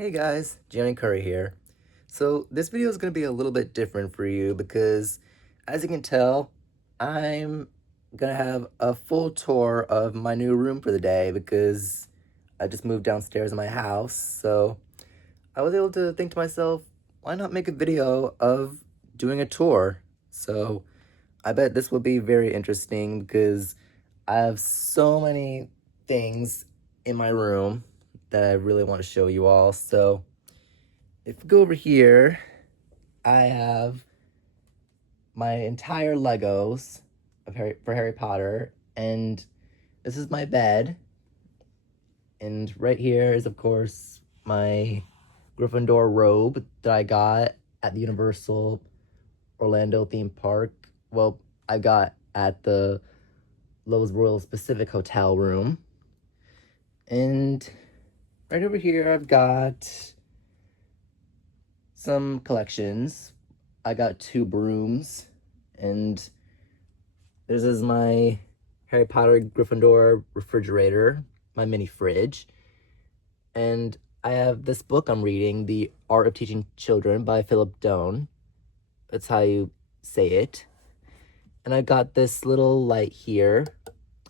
Hey guys, Johnny Curry here. So this video is going to be a little bit different for you because as you can tell, I'm going to have a full tour of my new room for the day because I just moved downstairs in my house. So I was able to think to myself, why not make a video of doing a tour? So I bet this will be very interesting because I have so many things in my room that I really want to show you all. So if we go over here, I have my entire Legos for Harry Potter, and this is my bed. And right here is, of course, my Gryffindor robe that I got at the Universal Orlando theme park. Well, I got at the Lowe's Royal Pacific Hotel room. And right over here, I've got some collections. I got two brooms, and this is my Harry Potter Gryffindor refrigerator, my mini fridge. And I have this book I'm reading, The Art of Teaching Children by Philip Doan. That's how you say it. And I got this little light here.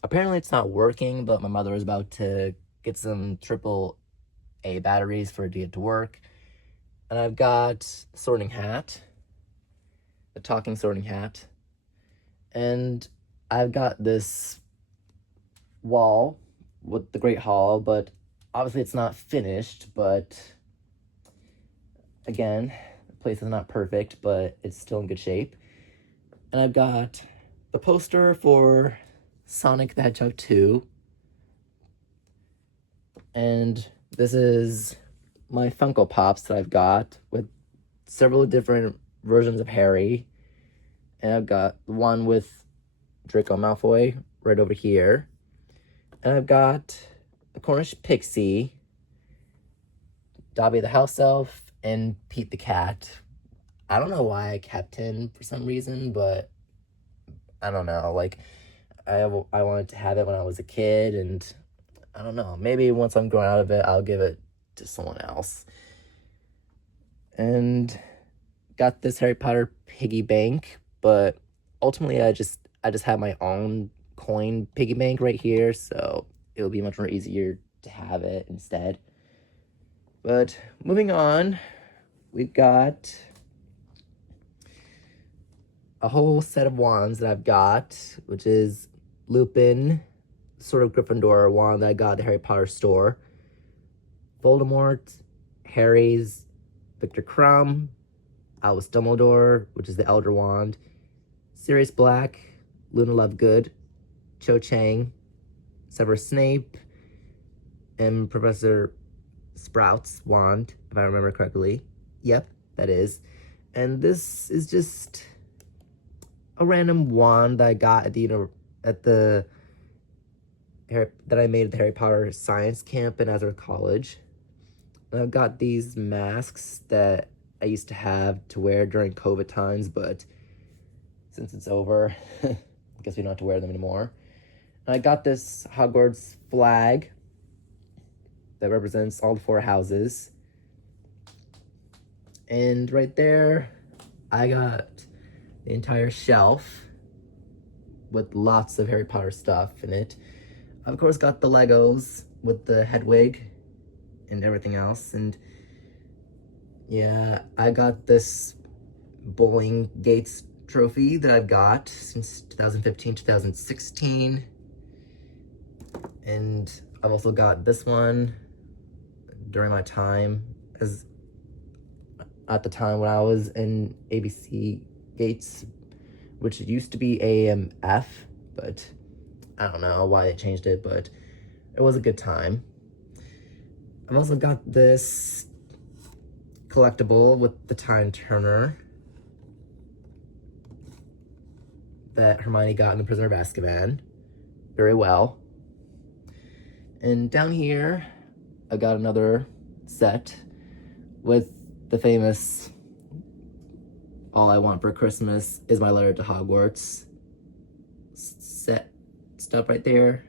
Apparently it's not working, but my mother is about to get some AAA batteries for it to get to work. And I've got a sorting hat, a talking sorting hat. And I've got this wall with the Great Hall, but obviously it's not finished, but again, the place is not perfect, but it's still in good shape. And I've got the poster for Sonic the Hedgehog 2. And this is my Funko Pops that I've got with several different versions of Harry. And I've got one with Draco Malfoy right over here. And I've got the Cornish Pixie, Dobby the House Elf, and Pete the Cat. I don't know why I kept him for some reason, but I don't know. Like, I wanted to have it when I was a kid, and I don't know. Maybe once I'm grown out of it, I'll give it to someone else. And got this Harry Potter piggy bank, but ultimately I just have my own coin piggy bank right here, so it'll be much more easier to have it instead. But moving on, we've got a whole set of wands that I've got, which is Lupin, sort of Gryffindor wand that I got at the Harry Potter store, Voldemort, Harry's, Victor Crumb, Albus Dumbledore, which is the Elder Wand, Sirius Black, Luna Lovegood, Cho Chang, Severus Snape, and Professor Sprout's wand, if I remember correctly. Yep, that is. And this is just a random wand that I got at the that I made at the Harry Potter Science Camp in Nazareth College. And I've got these masks that I used to have to wear during COVID times, but since it's over, I guess we don't have to wear them anymore. And I got this Hogwarts flag that represents all the four houses. And right there, I got the entire shelf with lots of Harry Potter stuff in it. I've, of course, got the Legos with the Hedwig and everything else. And yeah, I got this Bowling Gates trophy that I've got since 2015, 2016. And I've also got this one during my time at the time when I was in ABC Gates, which used to be AMF, but I don't know why they changed it, but it was a good time. I've also got this collectible with the Time Turner that Hermione got in The Prisoner of Azkaban. Very well. And down here, I got another set with the famous All I Want for Christmas Is My Letter to Hogwarts set stuff right there.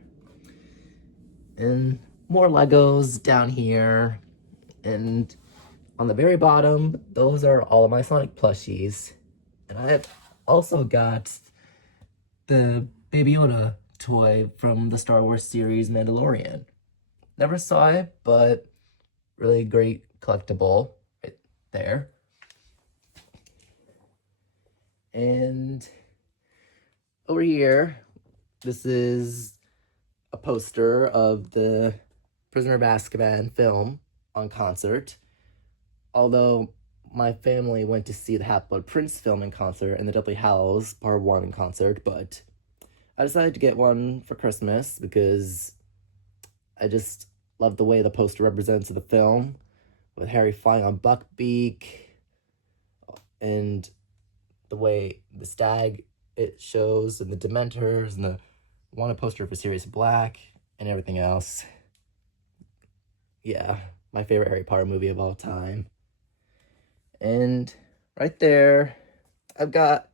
And more Legos down here. And on the very bottom, those are all of my Sonic plushies. And I've also got the Baby Yoda toy from the Star Wars series Mandalorian. Never saw it, but really great collectible right there. And over here, this is a poster of the Prisoner of Azkaban film on concert. Although my family went to see the Half-Blood Prince film in concert and the Deathly Hallows Part 1 in concert, but I decided to get one for Christmas because I just love the way the poster represents the film, with Harry flying on Buckbeak, and the way the stag it shows, and the Dementors, and the wanted poster for Sirius Black, and everything else. Yeah, my favorite Harry Potter movie of all time. And right there, I've got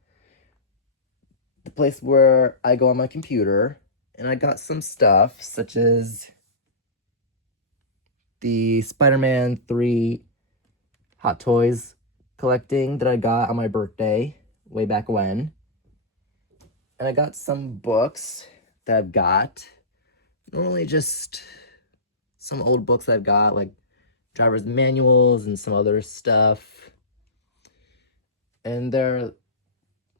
the place where I go on my computer, and I got some stuff such as the Spider-Man 3 Hot Toys collecting that I got on my birthday way back when. And I got some books that I've got. Normally just some old books I've got, like driver's manuals and some other stuff. And there are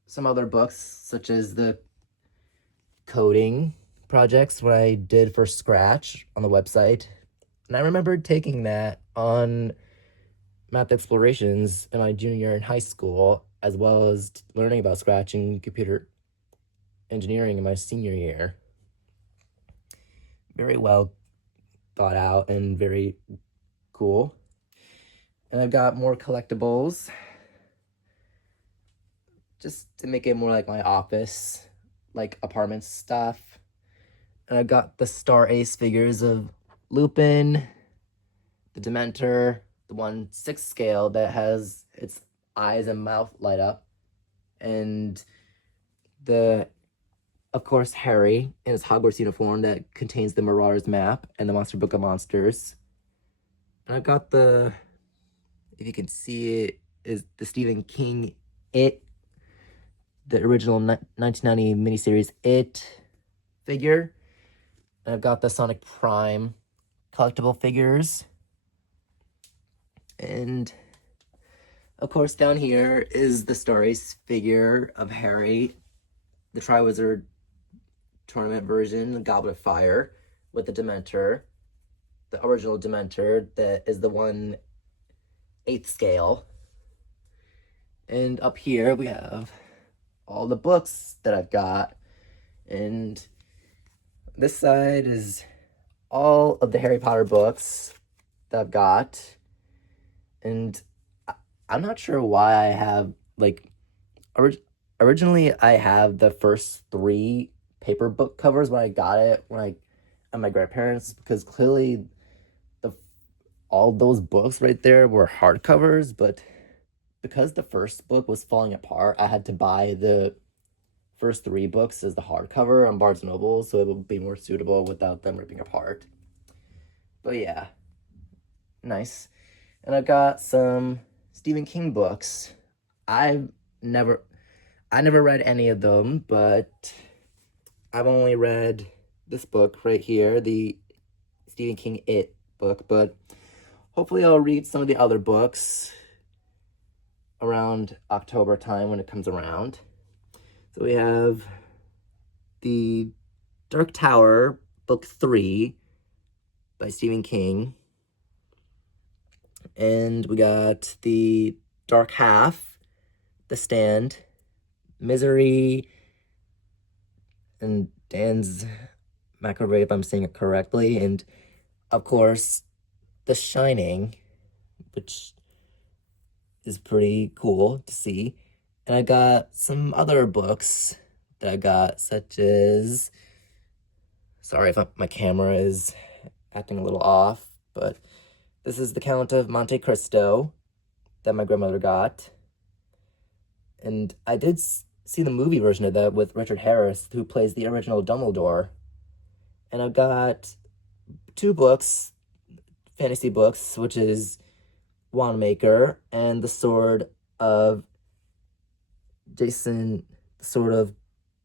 some other books, such as the coding projects what I did for Scratch on the website. And I remember taking that on Math Explorations in my junior year in high school, as well as learning about Scratch and computer engineering in my senior year. Very well thought out and very cool. And I've got more collectibles, just to make it more like my office, like apartment stuff. And I've got the Star Ace figures of Lupin, the Dementor, the 1/6 scale that has its eyes and mouth light up, and of course, Harry in his Hogwarts uniform that contains the Marauders map and the Monster Book of Monsters. And I've got if you can see it, is the Stephen King It, the original 1990 miniseries It figure. And I've got the Sonic Prime collectible figures. And of course, down here is the Star Ace figure of Harry, the Triwizard Tournament version, the Goblet of Fire, with the Dementor, the original Dementor that is the 1/8 scale. And up here we have all the books that I've got, and this side is all of the Harry Potter books that I've got. And I'm not sure why I have, like, originally I have the first 3 paper book covers when I got it at my grandparents', because clearly all those books right there were hardcovers, but because the first book was falling apart, I had to buy the first 3 books as the hardcover on Barnes & Noble, so it would be more suitable without them ripping apart. But yeah, nice. And I've got some Stephen King books. I never read any of them, but I've only read this book right here, the Stephen King It book, but hopefully I'll read some of the other books around October time when it comes around. So we have the Dark Tower, book 3 by Stephen King. And we got the Dark Half, The Stand, Misery, and Dan's McElroy, if I'm saying it correctly, and of course, The Shining, which is pretty cool to see. And I got some other books that I got, such as, sorry if my camera is acting a little off, but this is The Count of Monte Cristo that my grandmother got. And I did see the movie version of that with Richard Harris, who plays the original Dumbledore. And I've got 2 books fantasy books, which is Wandmaker, and the Sword of Jason, the Sword of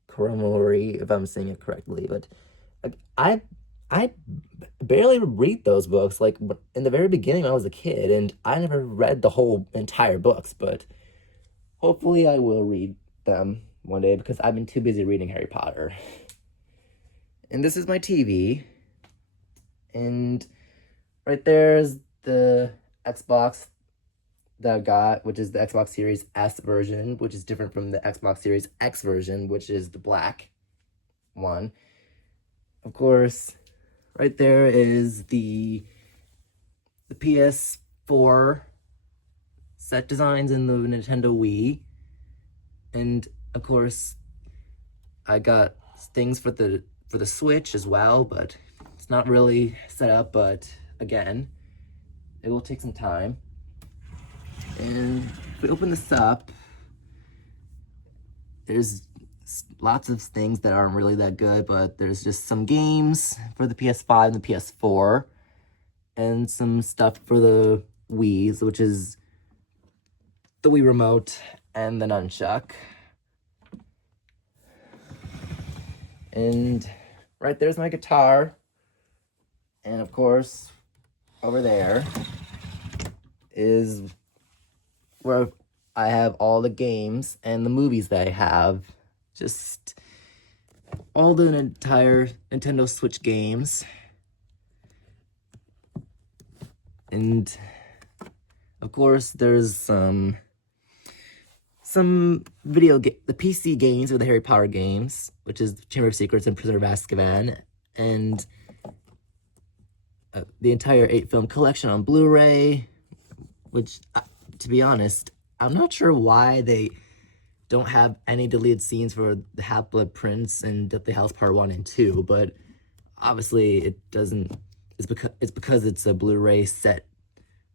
Koromori, if I'm saying it correctly. But like, I barely read those books. Like in the very beginning, when I was a kid, and I never read the whole entire books. But hopefully, I will read them one day because I've been too busy reading Harry Potter. And this is my TV, and right there is the Xbox that I got, which is the Xbox Series S version, which is different from the Xbox Series X version, which is the black one. Of course, right there is the PS4 set designs and the Nintendo Wii. And of course, I got things for the Switch as well, but it's not really set up, but again, it will take some time. And if we open this up, there's lots of things that aren't really that good, but there's just some games for the PS5 and the PS4, and some stuff for the Wii, which is the Wii Remote and the Nunchuck. And right there's my guitar. And of course, over there is where I have all the games and the movies that I have. Just all the entire Nintendo Switch games. And of course, there's some the PC games or the Harry Potter games, which is Chamber of Secrets and Prisoner of Azkaban, and the entire 8-film collection on Blu-ray, which, to be honest, I'm not sure why they don't have any deleted scenes for the Half-Blood Prince and Deathly Hallows Part 1 and 2, but obviously it doesn't, it's because it's a Blu-ray set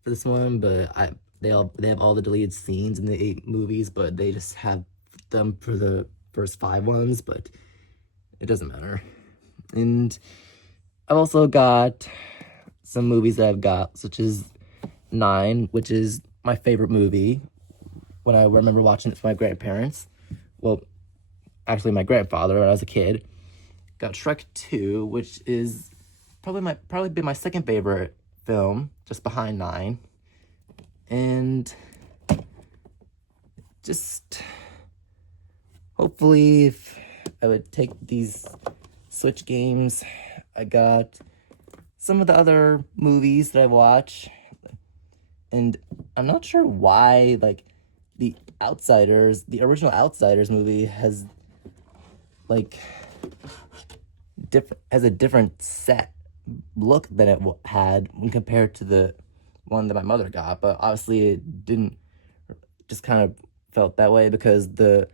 for this one, but they have all the deleted scenes in the 8 movies, but they just have them for the first 5 ones, but it doesn't matter. And I've also got some movies that I've got, such as 9, which is my favorite movie when I remember watching it with my grandparents. Well, actually my grandfather when I was a kid. Got Shrek 2, which is probably been my second favorite film, just behind 9. And just hopefully if I would take these Switch games, I got some of the other movies that I watch, and I'm not sure why, like, the original Outsiders movie has, like, a different set look than it had when compared to the one that my mother got, but obviously it didn't, just kind of felt that way because the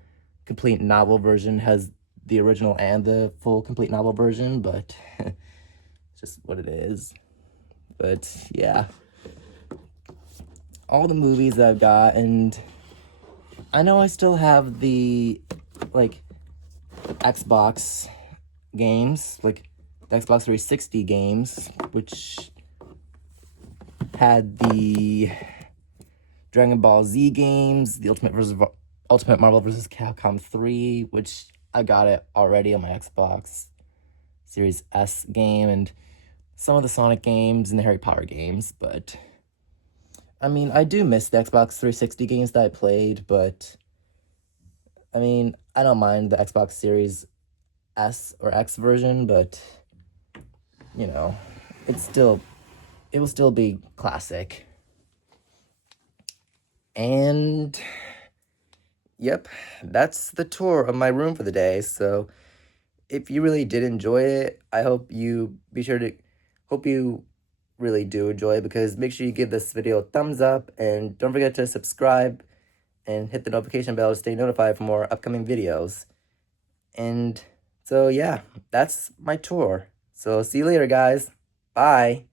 complete novel version has the original and the full complete novel version, but it's just what it is. But yeah, all the movies that I've got, and I know I still have the, like, Xbox games, like the Xbox 360 games, which had the Dragon Ball Z games, the Ultimate Marvel vs. Capcom 3, which I got it already on my Xbox Series S game, and some of the Sonic games and the Harry Potter games, but I mean, I do miss the Xbox 360 games that I played, but I mean, I don't mind the Xbox Series S or X version, but you know, it will still be classic. And yep, that's the tour of my room for the day. So if you really did enjoy it, I hope you really do enjoy it, because make sure you give this video a thumbs up, and don't forget to subscribe and hit the notification bell to stay notified for more upcoming videos. And so yeah, that's my tour. So see you later, guys. Bye.